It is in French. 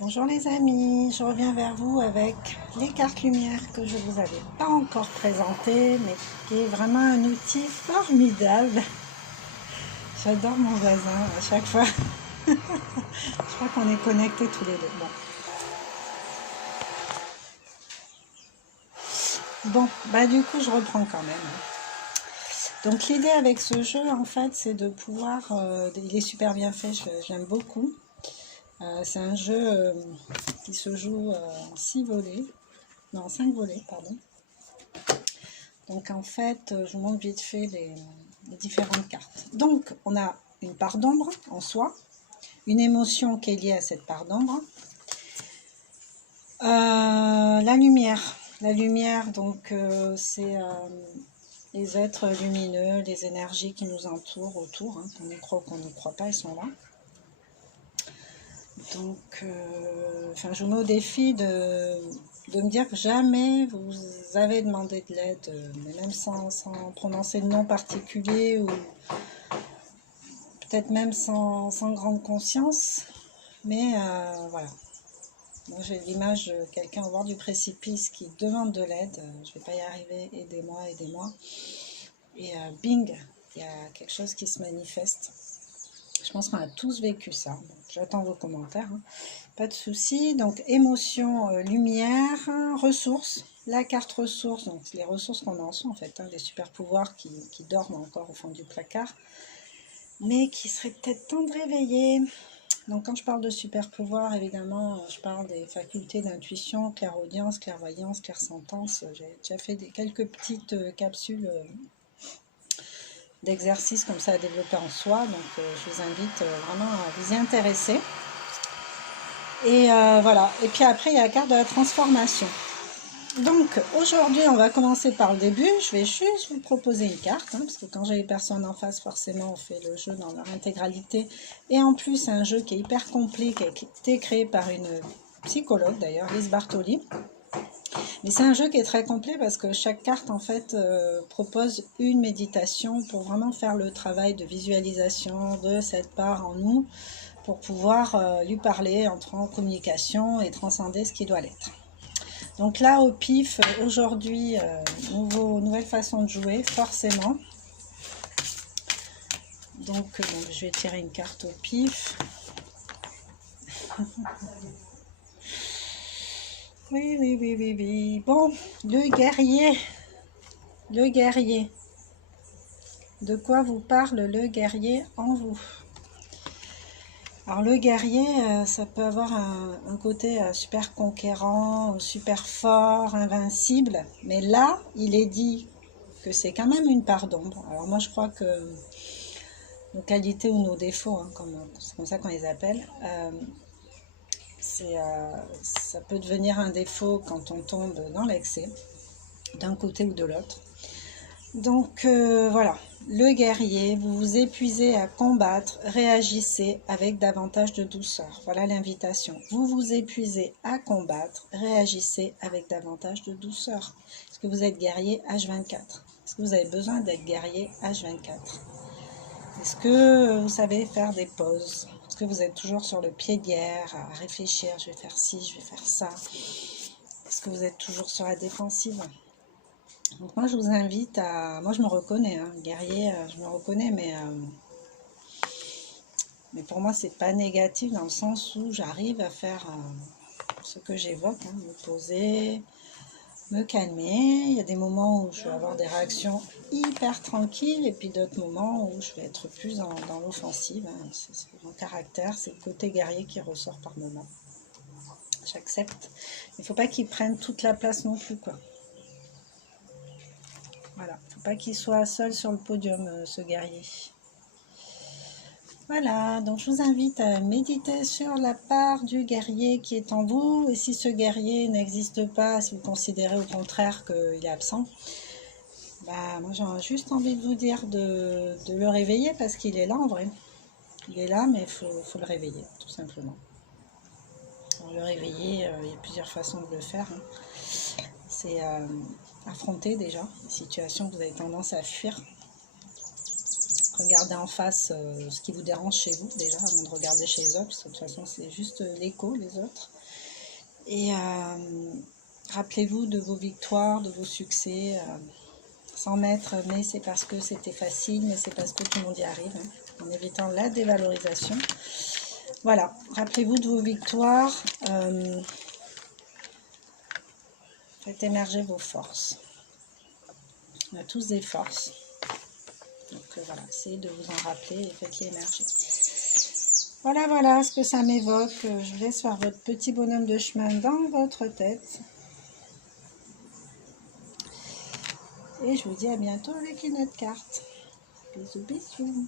Bonjour les amis, je reviens vers vous avec les cartes lumière que je ne vous avais pas encore présentées, mais qui est vraiment un outil formidable. J'adore mon voisin à chaque fois. Je crois qu'on est connectés tous les deux. Bon, bah du coup je reprends quand même. Donc l'idée avec ce jeu en fait c'est de pouvoir, il est super bien fait, j'aime beaucoup. C'est un jeu qui se joue en 6 volets, non 5 volets pardon. Donc en fait, je vous montre vite fait les différentes cartes. Donc on a une part d'ombre en soi, une émotion qui est liée à cette part d'ombre, la lumière donc c'est les êtres lumineux, les énergies qui nous entourent autour, hein, qu'on y croit ou qu'on n'y croit pas, ils sont là. Donc je vous mets au défi de me dire que jamais vous avez demandé de l'aide, mais même sans prononcer de nom particulier ou peut-être même sans grande conscience. Mais voilà, moi j'ai l'image de quelqu'un au bord du précipice qui demande de l'aide, je vais pas y arriver, aidez-moi, aidez-moi. Et bing, il y a quelque chose qui se manifeste. Je pense qu'on a tous vécu ça. Bon, j'attends vos commentaires, hein. Pas de souci. Donc émotion, lumière, ressources. La carte ressources, donc les ressources qu'on a en soi en fait, hein, les super pouvoirs qui dorment encore au fond du placard, mais qui serait peut-être temps de réveiller. Donc quand je parle de super pouvoirs, évidemment, je parle des facultés d'intuition, clairaudience, clairvoyance, clairsentence. J'ai déjà fait quelques petites capsules d'exercices comme ça à développer en soi, donc je vous invite vraiment à vous y intéresser. Et voilà, et puis après il y a la carte de la transformation. Donc aujourd'hui on va commencer par le début, je vais juste vous proposer une carte, hein, parce que quand j'ai les personnes en face forcément on fait le jeu dans leur intégralité, et en plus c'est un jeu qui est hyper complet, qui a été créé par une psychologue d'ailleurs, Lise Bartoli. Mais c'est un jeu qui est très complet parce que chaque carte en fait propose une méditation pour vraiment faire le travail de visualisation de cette part en nous pour pouvoir lui parler, entrer en communication et transcender ce qui doit l'être. Donc là au pif, aujourd'hui, nouvelle façon de jouer forcément. Donc je vais tirer une carte au pif. Oui. Bon, le guerrier. Le guerrier. De quoi vous parle le guerrier en vous? Alors le guerrier, ça peut avoir un côté super conquérant, super fort, invincible. Mais là, il est dit que c'est quand même une part d'ombre. Alors moi, je crois que nos qualités ou nos défauts, hein, c'est comme ça qu'on les appelle, ça peut devenir un défaut quand on tombe dans l'excès, d'un côté ou de l'autre. Donc voilà, le guerrier, vous vous épuisez à combattre, réagissez avec davantage de douceur. Voilà l'invitation. Vous vous épuisez à combattre, réagissez avec davantage de douceur. Est-ce que vous êtes guerrier H24? Est-ce que vous avez besoin d'être guerrier H24? Est-ce que vous savez faire des pauses? Est-ce que vous êtes toujours sur le pied de guerre, à réfléchir, je vais faire ci, je vais faire ça? Est-ce que vous êtes toujours sur la défensive? Donc moi je vous invite à... Moi je me reconnais, hein, guerrier, je me reconnais, mais pour moi c'est pas négatif dans le sens où j'arrive à faire ce que j'évoque, hein, me poser, me calmer. Il y a des moments où je vais avoir des réactions hyper tranquilles et puis d'autres moments où je vais être plus dans l'offensive, hein. C'est mon caractère, c'est le côté guerrier qui ressort par moments. J'accepte. Il ne faut pas qu'il prenne toute la place non plus, quoi. Voilà, il ne faut pas qu'il soit seul sur le podium, ce guerrier. Voilà, donc je vous invite à méditer sur la part du guerrier qui est en vous. Et si ce guerrier n'existe pas, si vous considérez au contraire qu'il est absent, bah, moi j'ai juste envie de vous dire de le réveiller parce qu'il est là en vrai. Il est là, mais il faut le réveiller, tout simplement. Alors, le réveiller, il y a plusieurs façons de le faire, hein. C'est affronter déjà les situations que vous avez tendance à fuir. regardez en face ce qui vous dérange chez vous, déjà, avant de regarder chez les autres, parce que de toute façon, c'est juste l'écho, les autres. Et rappelez-vous de vos victoires, de vos succès, sans mettre « mais c'est parce que c'était facile, mais c'est parce que tout le monde y arrive hein, », en évitant la dévalorisation. Voilà, rappelez-vous de vos victoires, faites émerger vos forces. On a tous des forces. Donc voilà, essayez de vous en rappeler et faites-les émerger. Voilà, voilà ce que ça m'évoque. Je vous laisse faire votre petit bonhomme de chemin dans votre tête. Et je vous dis à bientôt avec une autre carte. Bisous, bisous.